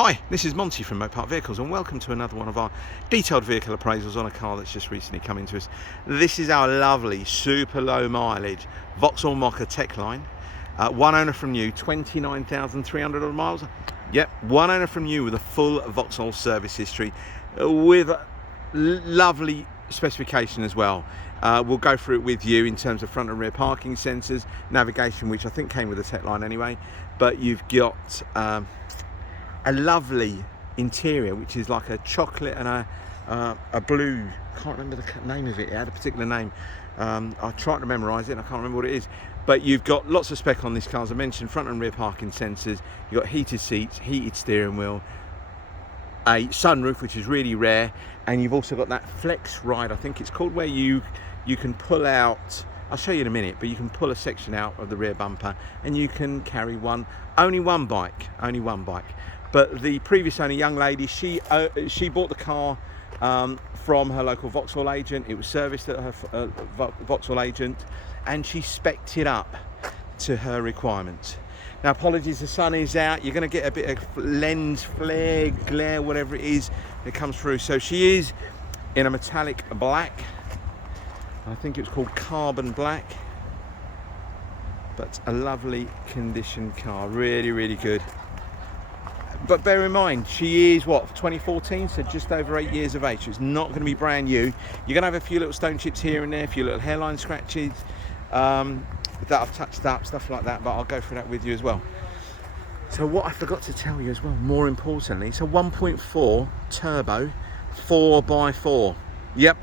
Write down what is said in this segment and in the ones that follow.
Hi, this is Monty from Mokka Vehicles and welcome to another one of our detailed vehicle appraisals on a car that's just recently come into us. This is our lovely super low mileage Vauxhall Mokka tech line. One owner from new, 29,300 miles. Yep, one owner from new with a full Vauxhall service history with lovely specification as well. We'll go through it with you in terms of front and rear parking sensors, navigation, which I think came with the tech line anyway, but you've got a lovely interior which is like a chocolate and a blue. Can't remember the name of it. It had a particular name. I tried to memorize it and I can't remember what it is, but you've got lots of spec on this car. As I mentioned, front and rear parking sensors, you've got heated seats, heated steering wheel, a sunroof which is really rare, and you've also got that flex ride, I think it's called, where you can pull out, I'll show you in a minute, but you can pull a section out of the rear bumper and you can carry only one bike. But the previous owner, young lady, she bought the car from her local Vauxhall agent. It was serviced at her Vauxhall agent, and she spec'd it up to her requirements. Now, apologies, the sun is out. You're going to get a bit of lens flare, glare, whatever it is that comes through. So she is in a metallic black. I think it's called carbon black, but a lovely condition car, really, really good. But bear in mind, she is what, 2014, so just over 8 years of age. So it's not going to be brand new. You're going to have a few little stone chips here and there, a few little hairline scratches that I've touched up, stuff like that, but I'll go through that with you as well. So what I forgot to tell you as well, more importantly, it's a 1.4 turbo 4x4. Yep,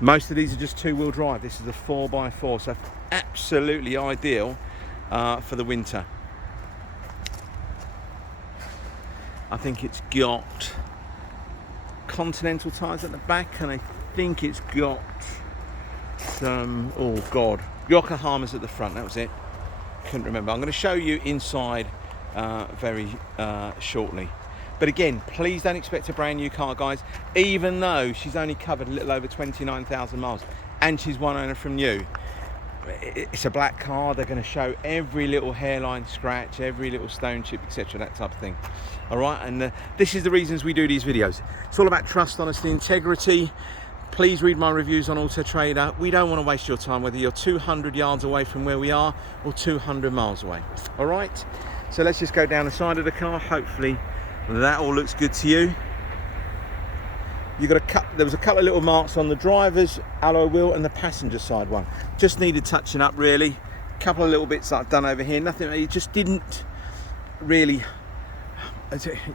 most of these are just two-wheel drive. This is a 4x4, so absolutely ideal for the winter. I think it's got Continental tyres at the back, and I think it's got some, oh god, Yokohamas at the front. That was it. Couldn't remember. I'm going to show you inside very shortly. But again, please don't expect a brand new car, guys, even though she's only covered a little over 29,000 miles and she's one owner from new. It's a black car. They're going to show every little hairline scratch, every little stone chip, etc., that type of thing. All right, and this is the reasons we do these videos. It's all about trust, honesty, integrity. Please read my reviews on Auto Trader. We don't want to waste your time, whether you're 200 yards away from where we are or 200 miles away. All right, so let's just go down the side of the car. Hopefully that all looks good to you. You got there was a couple of little marks on the driver's alloy wheel and the passenger side one. Just needed touching up, really. A couple of little bits that I've done over here. Nothing. It just didn't really.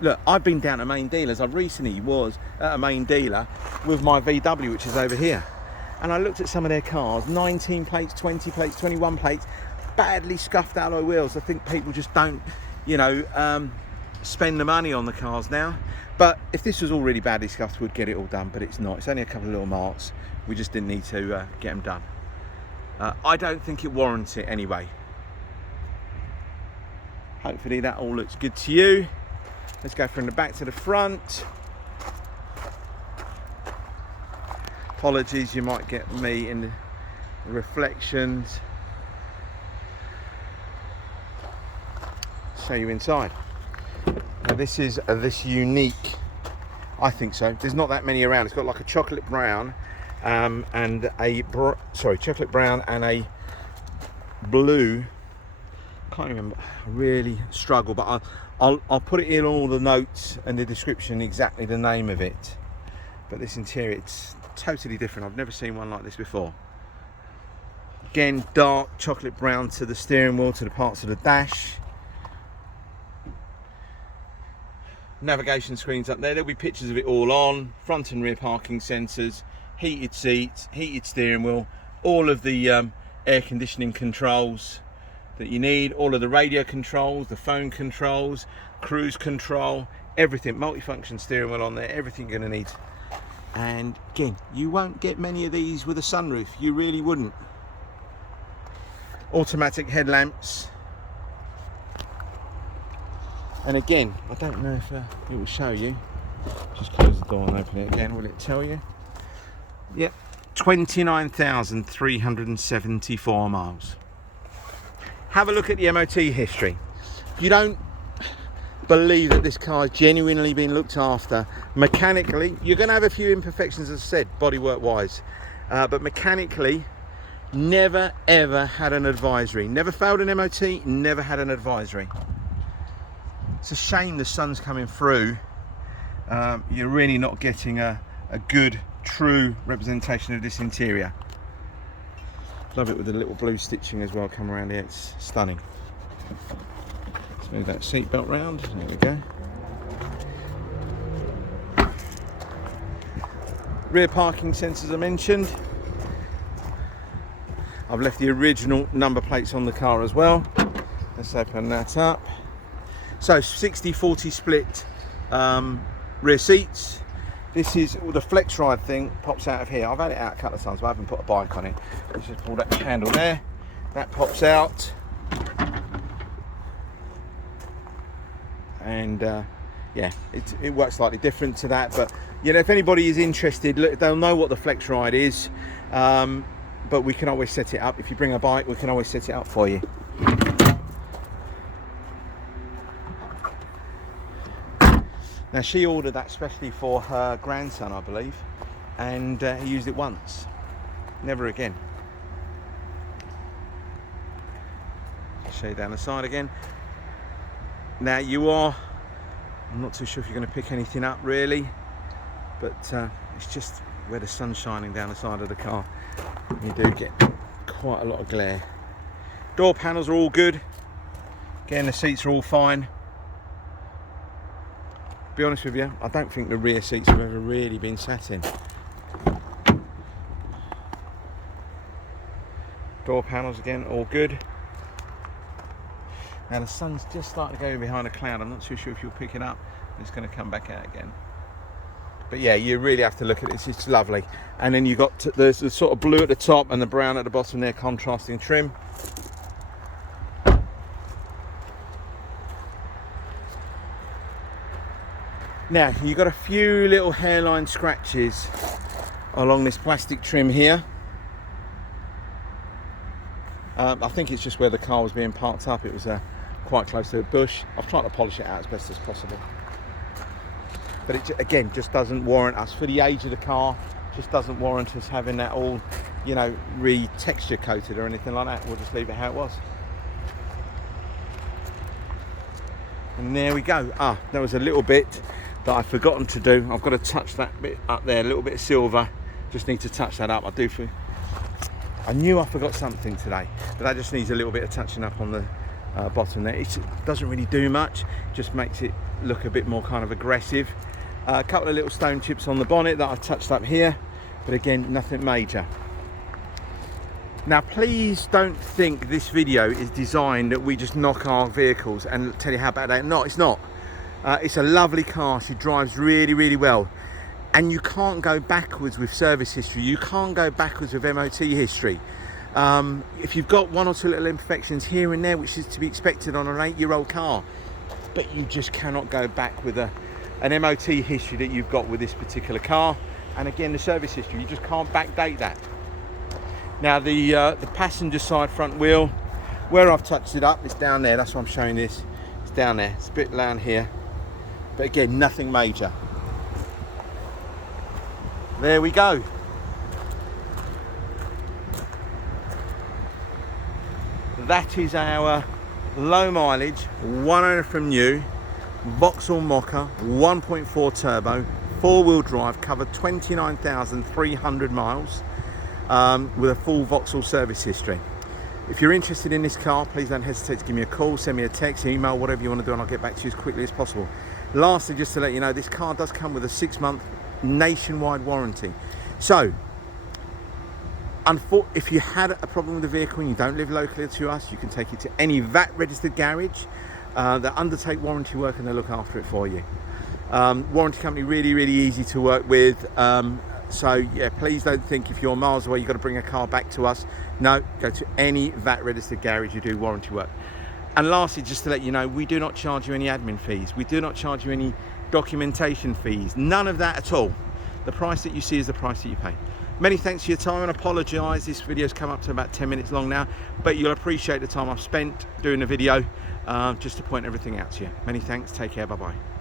Look, I've been down to main dealers. I recently was at a main dealer with my VW, which is over here, and I looked at some of their cars. 19 plates, 20 plates, 21 plates, badly scuffed alloy wheels. I think people just don't, spend the money on the cars now. But if this was all really badly scuffed, we'd get it all done, but it's not. It's only a couple of little marks. We just didn't need to get them done. I don't think it warrants it anyway. Hopefully that all looks good to you. Let's go from the back to the front. Apologies, you might get me in the reflections. Show you inside. Now this is this unique, I think so. There's not that many around. It's got like a chocolate brown and a chocolate brown and a blue. Can't remember. I really struggle, but I'll put it in all the notes and the description exactly the name of it. But this interior, it's totally different. I've never seen one like this before. Again, dark chocolate brown to the steering wheel, to the parts of the dash. Navigation screens up there. There'll be pictures of it all on. Front and rear parking sensors, heated seats, heated steering wheel, all of the air conditioning controls that you need, all of the radio controls, the phone controls, cruise control, everything, multifunction steering wheel on there, everything you're going to need. And again, you won't get many of these with a sunroof. You really wouldn't. Automatic headlamps. And again, I don't know if it will show you. Just close the door and open it again. Will it tell you? Yep, 29,374 miles. Have a look at the MOT history. You don't believe that this car has genuinely been looked after. Mechanically, you're going to have a few imperfections, as I said, bodywork wise, but mechanically, never ever had an advisory. Never failed an MOT, never had an advisory. It's a shame the sun's coming through. You're really not getting a good, true representation of this interior. Love it with the little blue stitching as well, come around here, it's stunning. Let's move that seat belt round, there we go. Rear parking sensors I mentioned. I've left the original number plates on the car as well. Let's open that up. So 60-40 split rear seats. This is the flex ride thing, pops out of here. I've had it out a couple of times, but I haven't put a bike on it. Let's just pull that handle there. That pops out. And yeah, it works slightly different to that. But you know, if anybody is interested, look, they'll know what the flex ride is. But we can always set it up. If you bring a bike, we can always set it up for you. Now, she ordered that especially for her grandson, I believe, and he used it once, never again. I'll show you down the side again. Now, I'm not too sure if you're going to pick anything up really, but it's just where the sun's shining down the side of the car. You do get quite a lot of glare. Door panels are all good. Again, the seats are all fine. To be honest with you, I don't think the rear seats have ever really been sat in. Door panels again, all good. Now the sun's just starting to go behind a cloud. I'm not too sure if you'll pick it up. It's going to come back out again. But yeah, you really have to look at this. It's lovely. And then you've got the sort of blue at the top and the brown at the bottom there, contrasting trim. Now, you've got a few little hairline scratches along this plastic trim here. I think it's just where the car was being parked up. It was quite close to a bush. I've tried to polish it out as best as possible. But it, again, just doesn't warrant us, for the age of the car, just doesn't warrant us having that all, you know, re-texture coated or anything like that. We'll just leave it how it was. And there we go. There was a little bit that I've forgotten to do. I've got to touch that bit up there, a little bit of silver. Just need to touch that up. I knew I forgot something today, but that just needs a little bit of touching up on the bottom there. It doesn't really do much, just makes it look a bit more kind of aggressive. A couple of little stone chips on the bonnet that I've touched up here, but again, nothing major. Now, please don't think this video is designed that we just knock our vehicles and tell you how bad they are. No, it's not. It's a lovely car. She drives really, really well. And you can't go backwards with service history. You can't go backwards with MOT history. If you've got one or two little imperfections here and there, which is to be expected on an 8-year-old car, but you just cannot go back with an MOT history that you've got with this particular car. And again, the service history, you just can't backdate that. Now, the passenger side front wheel, where I've touched it up, it's down there. That's why I'm showing this. It's down there. It's a bit down here. But again, nothing major. There we go. That is our low mileage, one owner from new, Vauxhall Mokka, 1.4 turbo, 4-wheel drive, covered 29,300 miles with a full Vauxhall service history. If you're interested in this car, please don't hesitate to give me a call, send me a text, email, whatever you want to do, and I'll get back to you as quickly as possible. Lastly, just to let you know, this car does come with a 6-month nationwide warranty. So, if you had a problem with the vehicle and you don't live locally to us, you can take it to any VAT registered garage that undertake warranty work, and they'll look after it for you. Warranty company really, really easy to work with. So yeah, please don't think if you're miles away you've got to bring a car back to us. No, go to any VAT registered garage you do warranty work. And lastly, just to let you know, we do not charge you any admin fees. We do not charge you any documentation fees. None of that at all. The price that you see is the price that you pay. Many thanks for your time, and I apologise, this video's come up to about 10 minutes long now, but you'll appreciate the time I've spent doing the video. just to point everything out to you. Many thanks, take care, bye bye.